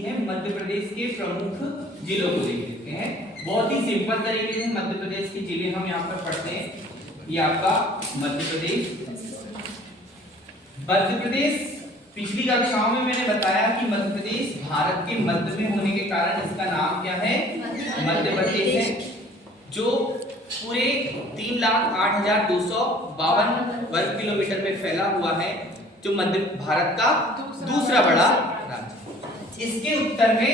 की है मध्य प्रदेश के प्रमुख जिलों को देख लेते हैं। बहुत ही सिंपल तरीके से मध्य प्रदेश के जिले हम यहाँ पर पढ़ते हैं। ये आपका मध्य प्रदेश पिछली कक्षाओं में मैंने बताया कि मध्य प्रदेश भारत के मध्य में होने के कारण इसका नाम क्या है, मध्य प्रदेश है, जो पूरे 3,08,252 वर्ग किलोमीटर में फैला हुआ है, जो मध्य भारत का दूसरा बड़ा राज्य। इसके उत्तर में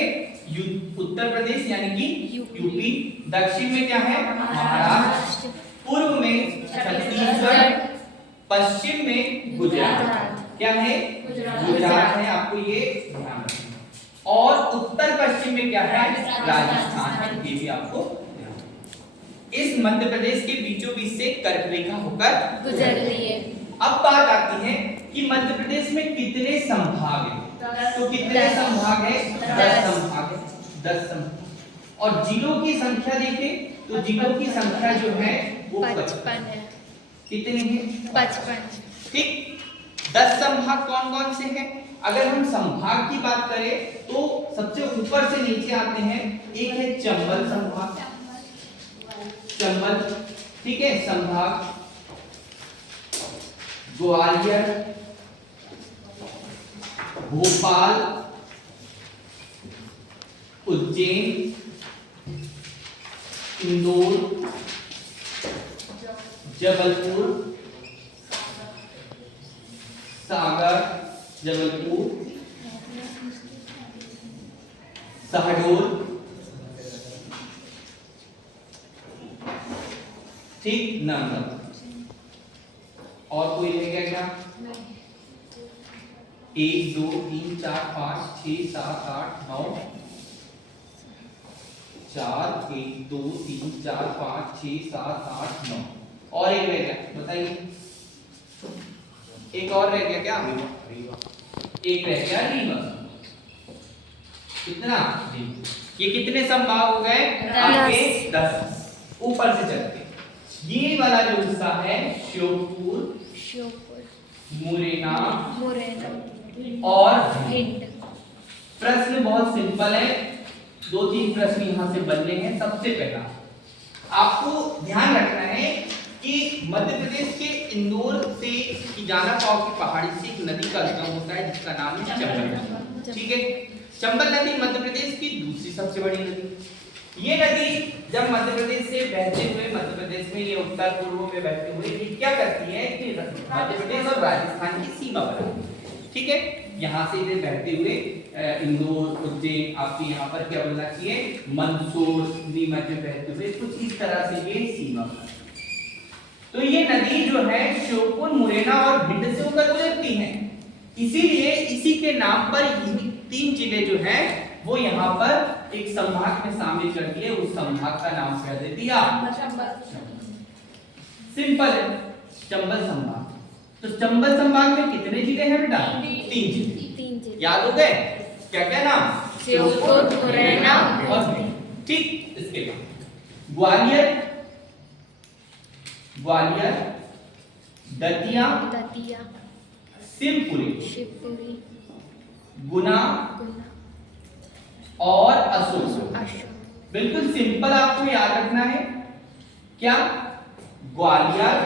उत्तर प्रदेश यानी कि यूपी, दक्षिण में क्या है महाराष्ट्र, पूर्व में छत्तीसगढ़, पश्चिम में गुजरात, क्या है गुजरात है, आपको ये ध्यान रखना, और उत्तर पश्चिम में क्या है राजस्थान है, ये भी आपको ध्यान रखना। इस मध्य प्रदेश के बीचों बीच से कर्क रेखा होकर गुजर रही है। अब बात आती है कि मध्य प्रदेश में कितने संभाग हैं, तो कितने संभाग है 10 संभाग है, 10 संभाग। और जिलों की संख्या देखें तो जिलों की संख्या जो है वो 55 है। कितने हैं 55। ठीक, 10 संभाग कौन कौन से हैं? अगर हम संभाग की बात करें तो सबसे ऊपर से नीचे आते हैं। एक है चंबल संभाग, चंबल, ठीक है, संभाग ग्वालियर, भोपाल, उज्जैन, इंदौर, जबलपुर, सागर, जबलपुर, शहडोल, ठीक, नंबर। और कोई रह गया क्या? 1 2 3 4 5 6 7 8 9 4 1 2 3 4 5 6 7 8 9 और एक रह गया, बताइए एक और रह गया क्या? एक रह गया रीवा। कितना? ये कितने संभाग हो गए आपके? 10। ऊपर से चलते ये वाला जो हिस्सा है श्योपुर, मुरैना और भिंड। प्रश्न बहुत सिंपल है, 2-3 प्रश्न यहाँ से बनने हैं। सबसे पहला आपको ध्यान रखना है कि मध्य प्रदेश के इंदौर से जाना पाव की पहाड़ी से एक नदी का उद्गम होता है जिसका नाम है चंबल नदी। ठीक है, चंबल नदी मध्य प्रदेश की दूसरी सबसे बड़ी नदी। ये नदी जब मध्य प्रदेश से बहते हुए मध्य प्रदेश में ये उत्तर पूर्व में बहते हुए ये क्या करती है कि मध्य प्रदेश और राजस्थान की सीमा बनाती है। ठीक है, यहाँ से इधर बहते हुए इंदौर, उज्जैन, आपकी यहाँ पर क्या बोलना चाहिए मंदसौर, नीमच में बहते हुए कुछ इस तरह से ये सीमा बनाती है। तो ये नदी जो है श्योपुर, मुरैना और भिंड से होकर गुजरती है, इसीलिए इसी के नाम पर 3 जिले जो हैं वो यहाँ पर एक संभाग में शामिल कर दिए। उस संभाग का नाम क्या दे दिया? सिंपल है, चंबल संभाग। तो चंबल संभाग में कितने जिले हैं बेटा? 3 जिले। याद हो गए? क्या क्या नाम? श्योपुर, मुरैना और भिंड। ठीक, इसके बाद ग्वालियर, दतिया, शिवपुरी, गुना और अशोक। बिल्कुल सिंपल, आपको याद रखना है क्या? ग्वालियर,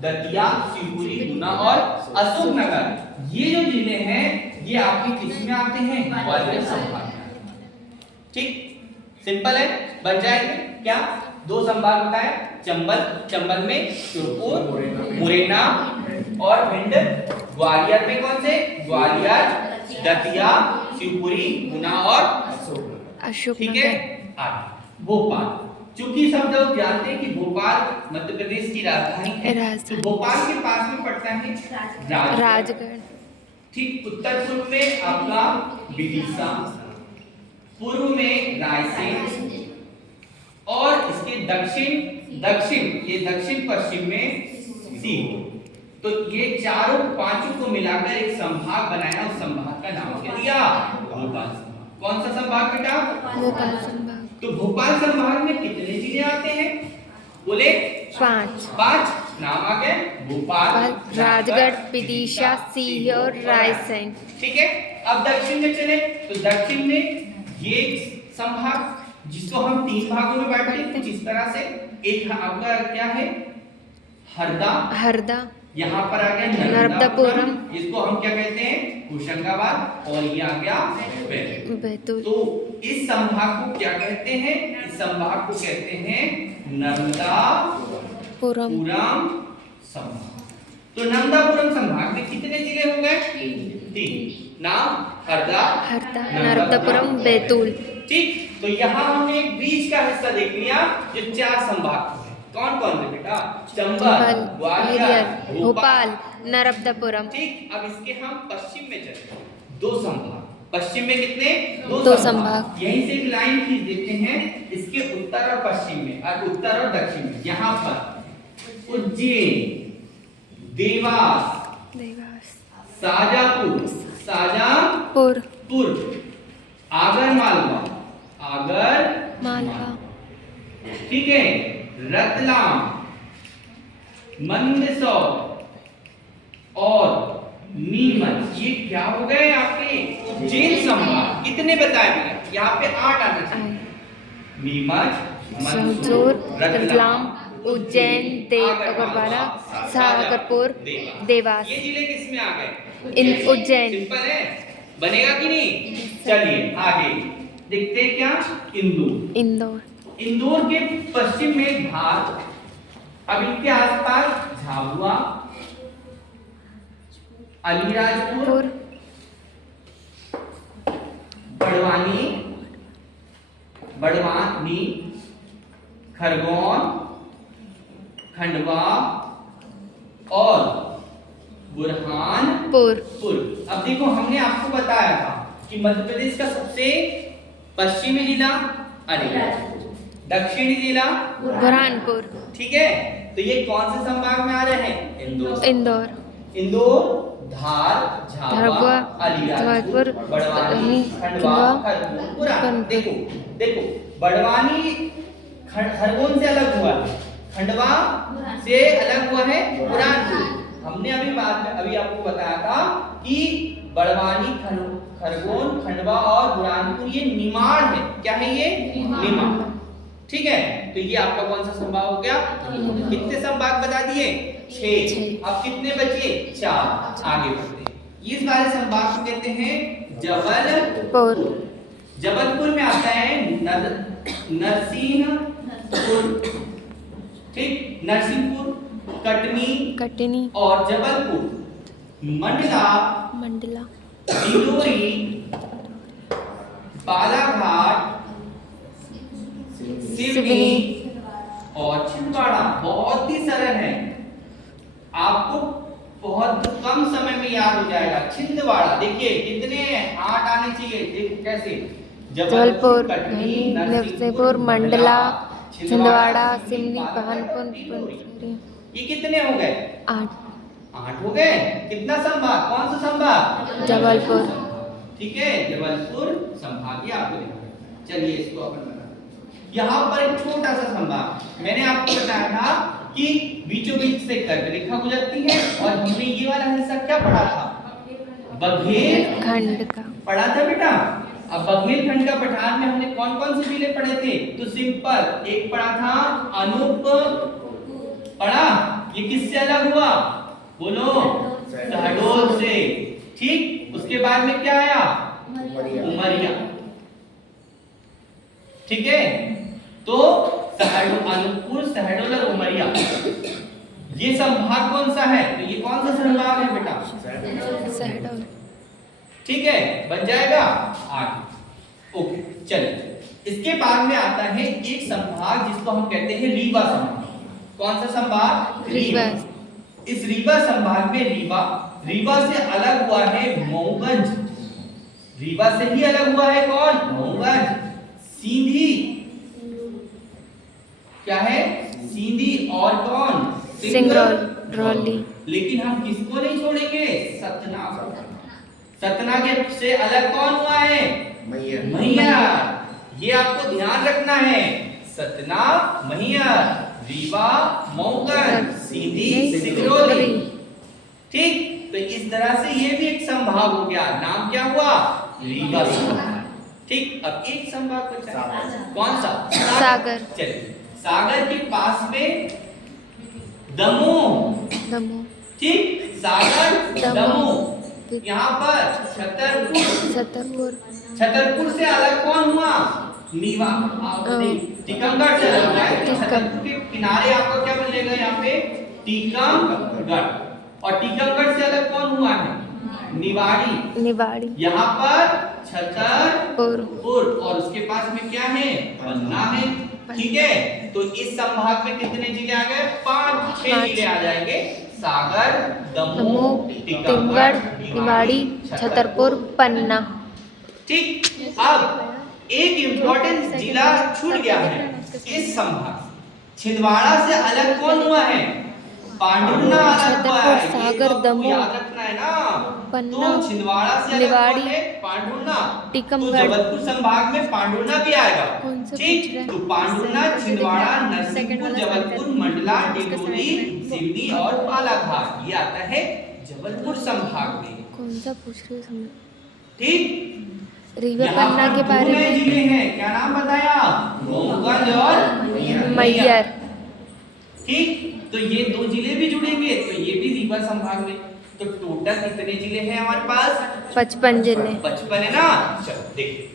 दतिया, शिवपुरी, गुना और अशोकनगर, ये जो जिले हैं ये आपके किस में आते हैं? ग्वालियर संभाग में। ठीक, सिंपल है, बन जाएंगे क्या? 2 संभाग बताए, चंबल में श्योपुर, मुरैना और भिंड। ग्वालियर में कौन से? ग्वालियर, दतिया, शिवपुरी, गुना और अशोक। ठीक है, आगे भोपाल। चूंकि सब लोग जानते हैं कि भोपाल मध्य प्रदेश की राजधानी है, तो भोपाल के पास में पड़ता है राजगढ़। ठीक, उत्तर पूर्व में आपका विदिशा, पूर्व में रायसेन और इसके दक्षिण पश्चिम में सीहोर। तो ये चारों 5 को मिलाकर एक संभाग बनाया, उस संभाग का नाम क्या दिया? भोपाल संभाग। कौन सा संभाग बेटा? भोपाल संभाग। तो भोपाल संभाग में कितने जिले आते हैं? बोले 5 नाम आ गए, भोपाल, राजगढ़, विदिशा, सीहोर, रायसेन। ठीक है, अब दक्षिण में चले तो दक्षिण में ये संभाग जिसको हम 3 भागों में बांटते हैं कुछ इस तरह से। एक आपका क्या है हरदा, यहाँ पर आ गया नर्मदापुरम, इसको हम क्या कहते हैं होशंगाबाद, और ये आ गया बैतूल। तो इस संभाग को क्या कहते हैं? इस संभाग को कहते हैं नर्मदापुरम संभाग। तो नर्मदापुरम संभाग में कितने जिले हो गए? 3। नाम हरदा, नर्मदापुरम, बैतूल। ठीक, तो यहाँ हमने एक बीच का हिस्सा देख लिया जो 4 संभाग है। कौन कौन है बेटा? चंबल, ग्वालियर, भोपाल, नर्मदापुरम। ठीक, अब इसके हम पश्चिम में चलते हैं। 2 संभाग पश्चिम में कितने? 2 संभाग। यहीं से एक लाइन खींच देते हैं इसके उत्तर और पश्चिम में, और उत्तर और दक्षिण में। यहाँ पर उज्जैन, देवास, शाजापुर, आगर मालवा, ठीक है, रतलाम, मंदसौर और नीमच। ये क्या हो गए आपके जैन संभाग। कितने बताए भैया? यहाँ पे 8 आना चाहिए। नीमच, मंदसौर, रतलाम, उज्जैन, देवगढ़, शाजापुर, देवास। ये जिले किस में आ गए? उज्जैन। सिंपल है, बनेगा कि नहीं? चलिए आगे देखते हैं क्या। इंदौर के पश्चिम में धार, अब इनके आसपास झाबुआ, अलीराजपुर, बड़वानी, खरगोन, खंडवा और बुरहानपुर। अब देखो हमने आपको बताया था कि मध्य प्रदेश का सबसे पश्चिमी जिला अलीराजपुर, दक्षिणी जिला बुरहानपुर। ठीक है, तो ये कौन से संभाग में आ रहे हैं? इंदौर, धार, झाबुआ, अलीराजपुर, बड़वानी, खंडवा, खरगोन। देखो बड़वानी खरगोन से अलग हुआ है, खंडवा से अलग हुआ है बुरहानपुर। हमने अभी आपको बताया था कि बड़वानी, खरगोन, खंडवा और बुरहानपुर ये निमाड़ है। क्या है ये? निमाड़। ठीक है, तो ये आपका कौन सा संभाग हो गया? कितने संभाग बता दिए? 6। अब कितने बचे? 4। आगे बढ़ते हैं। इस वाले संभाग को कहते हैं जबलपुर में आता है नरसिंहपुर, ठीक, नरसिंहपुर, कटनी और जबलपुर, मंडला, डिंडोरी, बालाघाट, सिवनी और छिंदवाड़ा। बहुत ही सरल है, आपको बहुत कम समय में याद हो जाएगा। छिंदवाड़ा देखिए कितने 8 आने चाहिए। देखो कैसे, जबलपुर, नरसिंहपुर, मंडला, छिंदवाड़ा, सिवनी, कानपुर। ये कितने हो गए? 8 हो गए। कितना संभाग? कौन सा संभाग? जबलपुर। ठीक है, जबलपुर संभाग ये आपको देखना। चलिए इसको अपन यहाँ पर एक छोटा सा संभाग मैंने आपको बताया था कि बीचों बीच से कर्क रेखा गुजरती है, और हमने ये वाला हिस्सा क्या पढ़ा था? बघेल का पढ़ा था बेटा। अब बघेलखंड का पठान में हमने कौन कौन से जिले पढ़े थे? तो सिंपल एक पढ़ा था अनूप, पढ़ा, ये किससे अलग हुआ? बोलो, शहडोल से। ठीक, उसके बाद में क्या आया? उमरिया। ठीक है, तो अनूपपुर, शहडोल और उमरिया ये संभाग कौन सा है? तो ये कौन सा संभाग है बेटा? शहडोल। ठीक है, बन जाएगा आगे। ओके, चलिए इसके बाद में आता है एक संभाग जिसको हम कहते हैं रीवा संभाग। कौन सा संभाग? रीवा। इस रीवा संभाग में रीवा से अलग हुआ है मऊगंज। रीवा से ही अलग हुआ है कौन? मऊगंज। सीधी क्या है? सीधी और कौन? सिंगरौली। लेकिन हम किसको नहीं छोड़ेंगे? सतना। सतना के से अलग कौन हुआ है? मैहर। ये आपको ध्यान रखना है। सतना, मैहर, रीवा, मऊगंज, सीधी, सिंगरौली। ठीक, तो इस तरह से ये भी एक संभाग हो गया, नाम क्या हुआ? रीवा संभाग। ठीक, अब एक संभाग बचा है, कौन सा? सागर। चलिए, सागर के पास में दमोह। दमोह। ठीक, सागर दमोह। यहाँ पर छतरपुर। छतरपुर से अलग कौन हुआ? टीकमगढ़ से अलग हुआ है। छतरपुर के किनारे आपका क्या बनेगा यहाँ पे? टीकमगढ़। और टीकमगढ़ से अलग कौन हुआ है? निवाड़ी। यहाँ पर छतरपुर और उसके पास में क्या है? पन्ना है। ठीक है, तो इस संभाग में कितने जिले आ गए? 5-6 जिले आ जाएंगे। सागर, दमोह, टीकमगढ़, निवाड़ी, छतरपुर, पन्ना। ठीक, अब एक इम्पोर्टेंट जिला छूट गया है इस संभाग। छिंदवाड़ा से अलग कौन हुआ है? पांडुर्ना अलग हुआ है। सागर, दमोह, याद रखना है ना। पन्ना, तो छिंदवाड़ा से अलग निवाड़ी, कौन है? पांडुर्ना। टीकमगढ़। तो जबलपुर संभाग में पांडुर्ना भी आएगा। ठीक, तो पांडुर्ना, छिंदवाड़ा, नरसिंहपुर, जबलपुर, मंडला, डिंडोरी, सिवनी और बालाघाट, ये आता है जबलपुर संभाग में। कौन सा पूछ रहे हो? ठीक, रीवा पन्ना के बारे में जिले हैं, क्या नाम बताया? मोहगंज और मैयर। ठीक, तो ये 2 जिले भी जुड़ेंगे, तो ये भी रीवा संभाग में। तो टोटल कितने जिले हैं हमारे पास? 55 जिले। 55 है ना। चलो देखिए,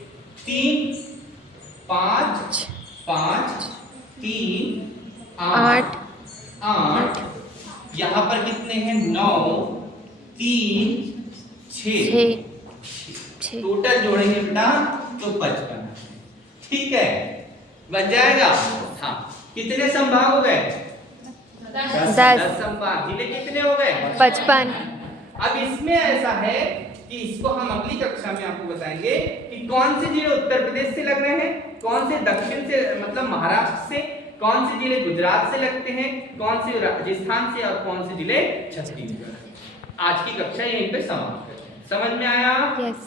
3 5 5 3 8 8, यहाँ पर कितने हैं? 9 3 6। टोटल जोड़ेंगे बेटा तो 55। ठीक है, बन जाएगा। हाँ, कितने संभाग हो गए? 10 संभाग। जिले कितने हो गए? 55। अब इसमें ऐसा है कि इसको हम अगली कक्षा में आपको बताएंगे कि कौन से जिले उत्तर प्रदेश से लग रहे हैं, कौन से दक्षिण से मतलब महाराष्ट्र से, कौन से जिले गुजरात से लगते हैं, कौन से राजस्थान से और कौन से जिले छत्तीसगढ़। आज की कक्षा यहीं पे समाप्त करते हैं। समझ में आया? यस।